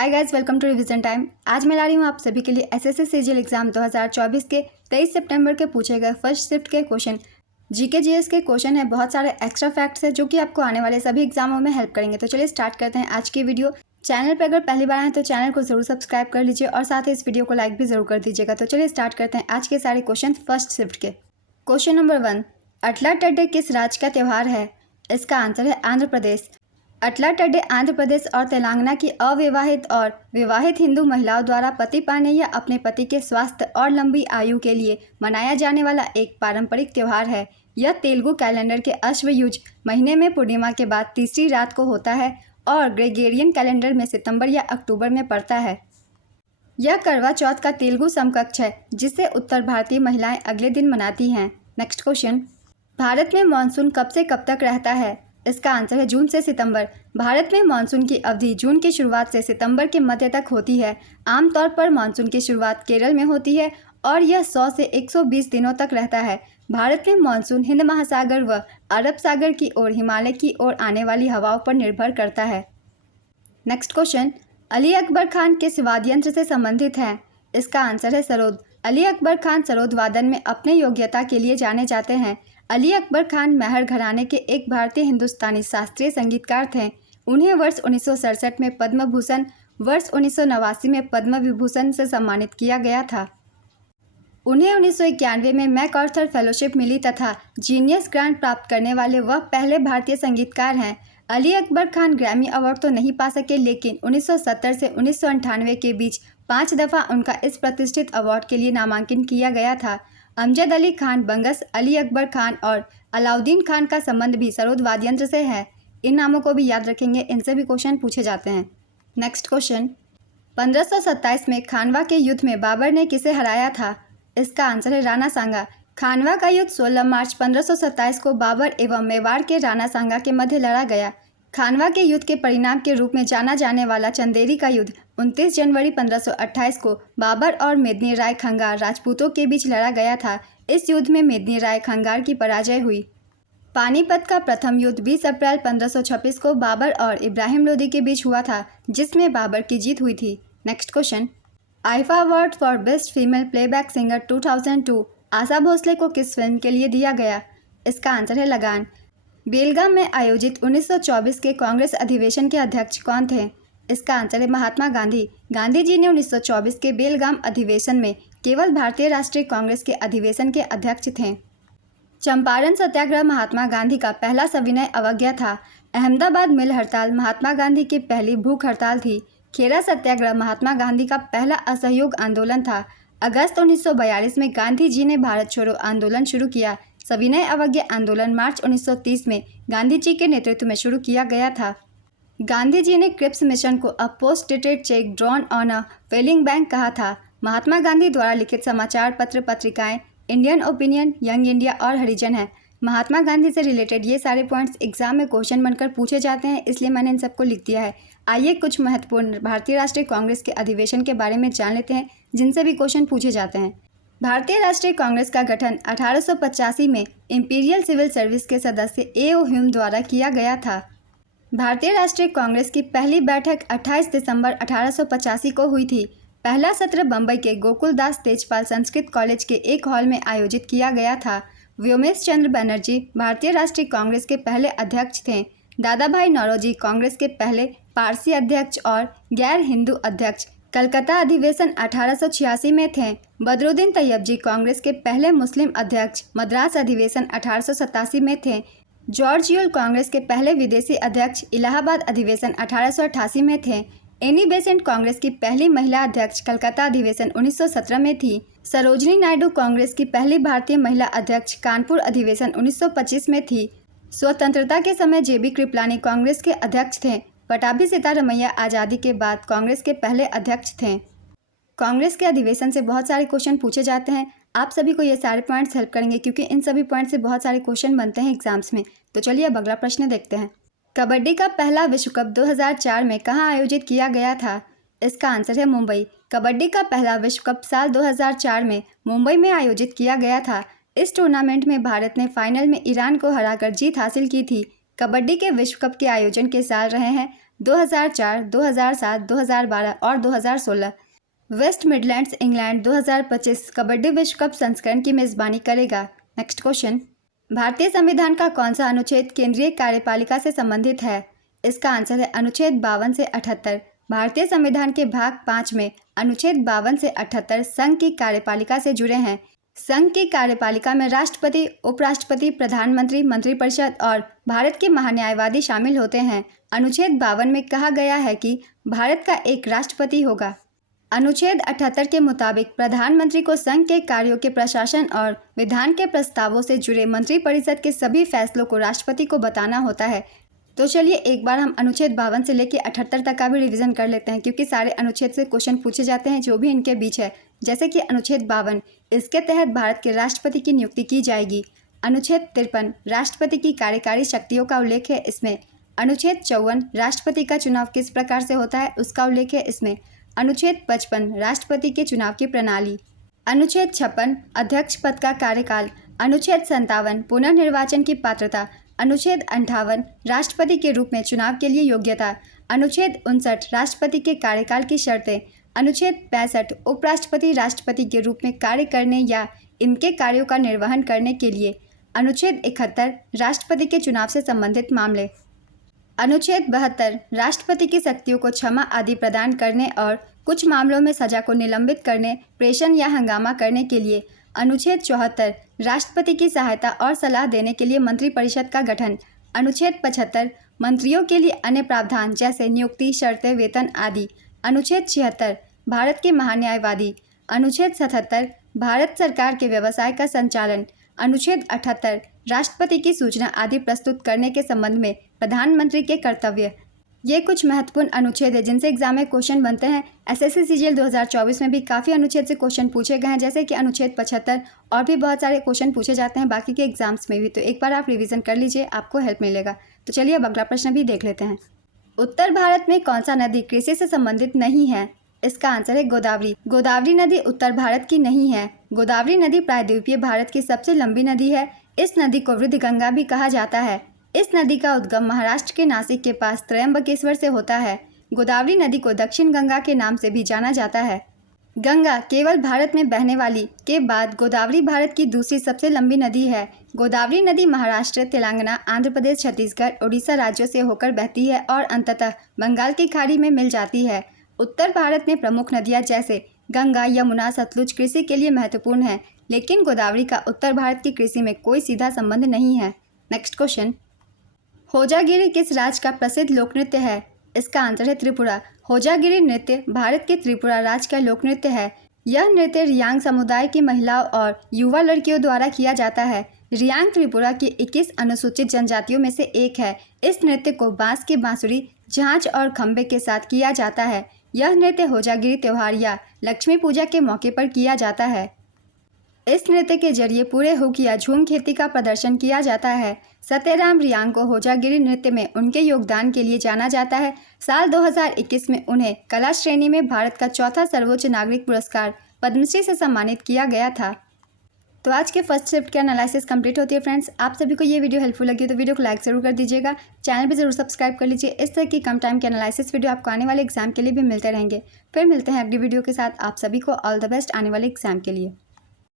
Hi guys, welcome to revision time. आज मैं ला रही हूँ आप सभी के लिए एसएससी सीजीएल एग्जाम 2024 के 23 सितंबर के पूछे गए फर्स्ट शिफ्ट के क्वेश्चन। जीके जीएस के क्वेश्चन है, बहुत सारे एक्स्ट्रा फैक्ट्स है जो कि आपको आने वाले सभी एग्जामों में हेल्प करेंगे। तो चलिए स्टार्ट करते हैं आज की वीडियो। चैनल पर अगर पहली बार आए तो चैनल को जरूर सब्सक्राइब कर लीजिए और साथ ही इस वीडियो को लाइक भी जरूर कर दीजिएगा। तो चलिए स्टार्ट करते हैं आज के सारे क्वेश्चन फर्स्ट शिफ्ट के। क्वेश्चन नंबर 1, अटला टड्डे किस राज्य का त्यौहार है? इसका आंसर है आंध्र प्रदेश। अटला टड्डे आंध्र प्रदेश और तेलंगाना की अविवाहित और विवाहित हिंदू महिलाओं द्वारा पति पाने या अपने पति के स्वास्थ्य और लंबी आयु के लिए मनाया जाने वाला एक पारंपरिक त्यौहार है। यह तेलुगु कैलेंडर के अश्वयुज महीने में पूर्णिमा के बाद तीसरी रात को होता है और ग्रेगोरियन कैलेंडर में सितंबर या अक्टूबर में पड़ता है। यह करवा चौथ का तेलुगु समकक्ष है जिसे उत्तर भारतीय महिलाएं अगले दिन मनाती हैं। नेक्स्ट क्वेश्चन, भारत में मानसून कब से कब तक रहता है? इसका आंसर है जून से सितंबर। भारत में मानसून की अवधि जून की शुरुआत से सितंबर के मध्य तक होती है। आमतौर पर मानसून की शुरुआत केरल में होती है और यह 100 से 120 दिनों तक रहता है। भारत में मानसून हिंद महासागर व अरब सागर की ओर हिमालय की ओर आने वाली हवाओं पर निर्भर करता है। नेक्स्ट क्वेश्चन, अली अकबर खान किस वाद्य यंत्र से संबंधित है? इसका आंसर है सरोद। अली अकबर खान सरोद वादन में अपने योग्यता के लिए जाने जाते हैं। अली अकबर खान मेहर घराने के एक भारतीय हिंदुस्तानी शास्त्रीय संगीतकार थे। उन्हें वर्ष 1967 में पद्म भूषण, वर्ष 1989 में पद्म विभूषण से सम्मानित किया गया था। उन्हें 1991 में मैकआर्थर फेलोशिप मिली तथा जीनियस ग्रांट प्राप्त करने वाले वह पहले भारतीय संगीतकार हैं। अली अकबर खान ग्रैमी अवार्ड तो नहीं पा सके, लेकिन 1970 से 1998 के बीच 5 दफ़ा उनका इस प्रतिष्ठित अवार्ड के लिए नामांकन किया गया था। अमजद अली खान बंगस, अली अकबर खान और अलाउद्दीन खान का संबंध भी सरोद वाद्य यंत्र से है। इन नामों को भी याद रखेंगे, इनसे भी क्वेश्चन पूछे जाते हैं। नेक्स्ट क्वेश्चन, 1527 में खानवा के युद्ध में बाबर ने किसे हराया था? इसका आंसर है राणा सांगा। खानवा का युद्ध 16 मार्च 1527 को बाबर एवं मेवाड़ के राणा सांगा के मध्य लड़ा गया। खानवा के युद्ध के परिणाम के रूप में जाना जाने वाला चंदेरी का युद्ध 29 जनवरी 1528 को बाबर और मेदिनी राय खंगार राजपूतों के बीच लड़ा गया था। इस युद्ध में मेदिनी राय खंगार की पराजय हुई। पानीपत का प्रथम युद्ध 20 अप्रैल 1526 को बाबर और इब्राहिम लोदी के बीच हुआ था, जिसमें बाबर की जीत हुई थी। Next question, IIFA award for best female playback singer 2002 Asha Bhosle को किस फिल्म के लिए दिया गया? इसका आंसर है लगान। बेलगाम में आयोजित 1924 के कांग्रेस अधिवेशन के अध्यक्ष कौन थे? इसका आंसर है महात्मा गांधी। गांधी जी ने 1924 के बेलगाम अधिवेशन में केवल भारतीय राष्ट्रीय कांग्रेस के अधिवेशन के अध्यक्ष थे। चंपारण सत्याग्रह महात्मा गांधी का पहला सविनय अवज्ञा था। अहमदाबाद मिल हड़ताल महात्मा गांधी की पहली भूख हड़ताल थी। खेरा सत्याग्रह महात्मा गांधी का पहला असहयोग आंदोलन था। अगस्त 1942 में गांधी जी ने भारत छोड़ो आंदोलन शुरू किया। सविनय अवज्ञा आंदोलन मार्च 1930 में गांधी जी के नेतृत्व में शुरू किया गया था। गांधी जी ने क्रिप्स मिशन को a post dated cheque drawn on a failing bank कहा था। महात्मा गांधी द्वारा लिखित समाचार पत्र पत्रिकाएं इंडियन ओपिनियन, यंग इंडिया और हरिजन है। महात्मा गांधी से रिलेटेड ये सारे पॉइंट्स एग्जाम में क्वेश्चन बनकर पूछे जाते हैं, इसलिए मैंने इन सबको लिख दिया है। आइए कुछ महत्वपूर्ण भारतीय राष्ट्रीय कांग्रेस के अधिवेशन के बारे में जान लेते हैं, जिनसे भी क्वेश्चन पूछे जाते हैं। भारतीय राष्ट्रीय कांग्रेस का गठन 1885 में इंपीरियल सिविल सर्विस के सदस्य A.O. ह्यूम द्वारा किया गया था। भारतीय राष्ट्रीय कांग्रेस की पहली बैठक 28 दिसंबर 1885 को हुई थी। पहला सत्र बम्बई के गोकुलदास तेजपाल संस्कृत कॉलेज के एक हॉल में आयोजित किया गया था। व्योमेश चंद्र बनर्जी भारतीय राष्ट्रीय कांग्रेस के पहले अध्यक्ष थे। दादा भाई नौरोजी कांग्रेस के पहले पारसी अध्यक्ष और गैर हिंदू अध्यक्ष। कलकत्ता अधिवेशन 1886 में थे। बदरुद्दीन तैयब जी कांग्रेस के पहले मुस्लिम अध्यक्ष। मद्रास अधिवेशन 1887 में थे। जॉर्ज यूल कांग्रेस के पहले विदेशी अध्यक्ष। इलाहाबाद अधिवेशन 1888 में थे। एनी बेसेंट कांग्रेस की पहली महिला अध्यक्ष। कलकत्ता अधिवेशन 1917 में थी। सरोजनी नायडू कांग्रेस की पहली भारतीय महिला अध्यक्ष। कानपुर अधिवेशन 1925 में थी। स्वतंत्रता के समय जेबी कृपलानी कांग्रेस के अध्यक्ष थे। पटाभी सीतारमैया आज़ादी के बाद कांग्रेस के पहले अध्यक्ष थे। कांग्रेस के अधिवेशन से बहुत सारे क्वेश्चन पूछे जाते हैं। आप सभी को ये सारे पॉइंट्स हेल्प करेंगे, क्योंकि इन सभी पॉइंट से बहुत सारे क्वेश्चन बनते हैं एग्जाम्स में। तो चलिए अब अगला प्रश्न देखते हैं। कबड्डी का पहला विश्व कप 2004 में कहाँ आयोजित किया गया था? इसका आंसर है मुंबई। कबड्डी का पहला विश्व कप साल 2004 में मुंबई में आयोजित किया गया था। इस टूर्नामेंट में भारत ने फाइनल में ईरान को हराकर जीत हासिल की थी। कबड्डी के विश्व कप के आयोजन के साल रहे हैं 2004, 2007, 2012 और 2016। वेस्ट मिडलैंड्स इंग्लैंड 2025 कबड्डी विश्व कप संस्करण की मेज़बानी करेगा। नेक्स्ट क्वेश्चन, भारतीय संविधान का कौन सा अनुच्छेद केंद्रीय कार्यपालिका से संबंधित है? इसका आंसर है अनुच्छेद 52 से 78। भारतीय संविधान के भाग 5 में अनुच्छेद 52 से 78 संघ की कार्यपालिका से जुड़े हैं। संघ की कार्यपालिका में राष्ट्रपति, उपराष्ट्रपति, प्रधानमंत्री, मंत्रिपरिषद और भारत के महान्यायवादी शामिल होते हैं। अनुच्छेद 52 में कहा गया है कि भारत का एक राष्ट्रपति होगा। अनुच्छेद 78 के मुताबिक प्रधानमंत्री को संघ के कार्यों के प्रशासन और विधान के प्रस्तावों से जुड़े मंत्रिपरिषद के सभी फैसलों को राष्ट्रपति को बताना होता है। तो चलिए एक बार हम अनुच्छेद 52 से लेकर 78 तक का भी रिवीजन कर लेते हैं, क्योंकि सारे अनुच्छेद से क्वेश्चन पूछे जाते हैं जो भी इनके बीच है। जैसे कि अनुच्छेद 52, इसके तहत भारत के राष्ट्रपति की नियुक्ति की जाएगी। अनुच्छेद 53, राष्ट्रपति की कार्यकारी शक्तियों का उल्लेख है इसमें। अनुच्छेद 54, राष्ट्रपति का चुनाव किस प्रकार से होता है उसका उल्लेख है इसमें। अनुच्छेद 55, राष्ट्रपति के चुनाव की प्रणाली। अनुच्छेद 56, अध्यक्ष पद का कार्यकाल। अनुच्छेद 57, पुनर्निर्वाचन की पात्रता। अनुच्छेद 58, राष्ट्रपति के रूप में चुनाव के लिए योग्यता। अनुच्छेद 59, राष्ट्रपति के कार्यकाल की शर्तें। अनुच्छेद 65, उपराष्ट्रपति राष्ट्रपति के रूप में कार्य करने या इनके कार्यों का निर्वहन करने के लिए। अनुच्छेद 71, राष्ट्रपति के चुनाव से संबंधित मामले। अनुच्छेद 72, राष्ट्रपति की शक्तियों को क्षमा आदि प्रदान करने और कुछ मामलों में सजा को निलंबित करने, प्रेषण या हंगामा करने के लिए। अनुच्छेद 74, राष्ट्रपति की सहायता और सलाह देने के लिए मंत्रिपरिषद का गठन। अनुच्छेद 75, मंत्रियों के लिए अन्य प्रावधान जैसे नियुक्ति, शर्तें, वेतन आदि। अनुच्छेद 76, भारत के महान्यायवादी। अनुच्छेद 77, भारत सरकार के व्यवसाय का संचालन। अनुच्छेद 78, राष्ट्रपति की सूचना आदि प्रस्तुत करने के संबंध में प्रधानमंत्री के कर्तव्य। ये कुछ महत्वपूर्ण अनुच्छेद है जिनसे एग्जाम में क्वेश्चन बनते हैं। एसएससी सीजीएल 2024 में भी काफ़ी अनुच्छेद से क्वेश्चन पूछे गए हैं, जैसे कि अनुच्छेद 75 और भी बहुत सारे क्वेश्चन पूछे जाते हैं बाकी के एग्जाम्स में भी। तो एक बार आप रिवीजन कर लीजिए, आपको हेल्प मिलेगा। तो चलिए अब अगला प्रश्न भी देख लेते हैं। उत्तर भारत में कौन सा नदी कृषि से संबंधित नहीं है? इसका आंसर है गोदावरी। गोदावरी नदी उत्तर भारत की नहीं है। गोदावरी नदी प्रायद्वीपीय भारत की सबसे लंबी नदी है। इस नदी को वृद्ध गंगा भी कहा जाता है। इस नदी का उद्गम महाराष्ट्र के नासिक के पास त्रयंबकेश्वर से होता है। गोदावरी नदी को दक्षिण गंगा के नाम से भी जाना जाता है। गंगा केवल भारत में बहने वाली के बाद गोदावरी भारत की दूसरी सबसे लंबी नदी है। गोदावरी नदी महाराष्ट्र, तेलंगाना, आंध्र प्रदेश, छत्तीसगढ़, उड़ीसा राज्यों से होकर बहती है और अंततः बंगाल की खाड़ी में मिल जाती है। उत्तर भारत में प्रमुख नदियाँ जैसे गंगा, यमुना, सतलुज कृषि के लिए महत्वपूर्ण है, लेकिन गोदावरी का उत्तर भारत की कृषि में कोई सीधा संबंध नहीं है। नेक्स्ट क्वेश्चन, होजागिरी किस राज्य का प्रसिद्ध लोक नृत्य है? इसका आंसर है त्रिपुरा। होजागिरी नृत्य भारत के त्रिपुरा राज्य का लोक नृत्य है। यह नृत्य रियांग समुदाय की महिलाओं और युवा लड़कियों द्वारा किया जाता है। रियांग त्रिपुरा की 21 अनुसूचित जनजातियों में से एक है। इस नृत्य को बांस की बांसुरी, झांझ और खंबे के साथ किया जाता है। यह नृत्य होजागिरी त्योहार या लक्ष्मी पूजा के मौके पर किया जाता है। इस नृत्य के जरिए पूरे हुक या झूम खेती का प्रदर्शन किया जाता है। सत्यराम रियांग को होजागिरी नृत्य में उनके योगदान के लिए जाना जाता है। साल 2021 में उन्हें कला श्रेणी में भारत का चौथा सर्वोच्च नागरिक पुरस्कार पद्मश्री से सम्मानित किया गया था। तो आज के फर्स्ट शिफ्ट के एनालिसिस कंप्लीट होती है फ्रेंड्स। आप सभी को ये वीडियो हेल्पफुल लगी तो वीडियो को लाइक जरूर कर दीजिएगा। चैनल भी जरूर सब्सक्राइब कर लीजिए। इस तरह की कम टाइम के एनालिसिस वीडियो आपको आने वाले एग्जाम के लिए भी मिलते रहेंगे। फिर मिलते हैं अगली वीडियो के साथ। आप सभी को ऑल द बेस्ट आने वाले एग्जाम के लिए।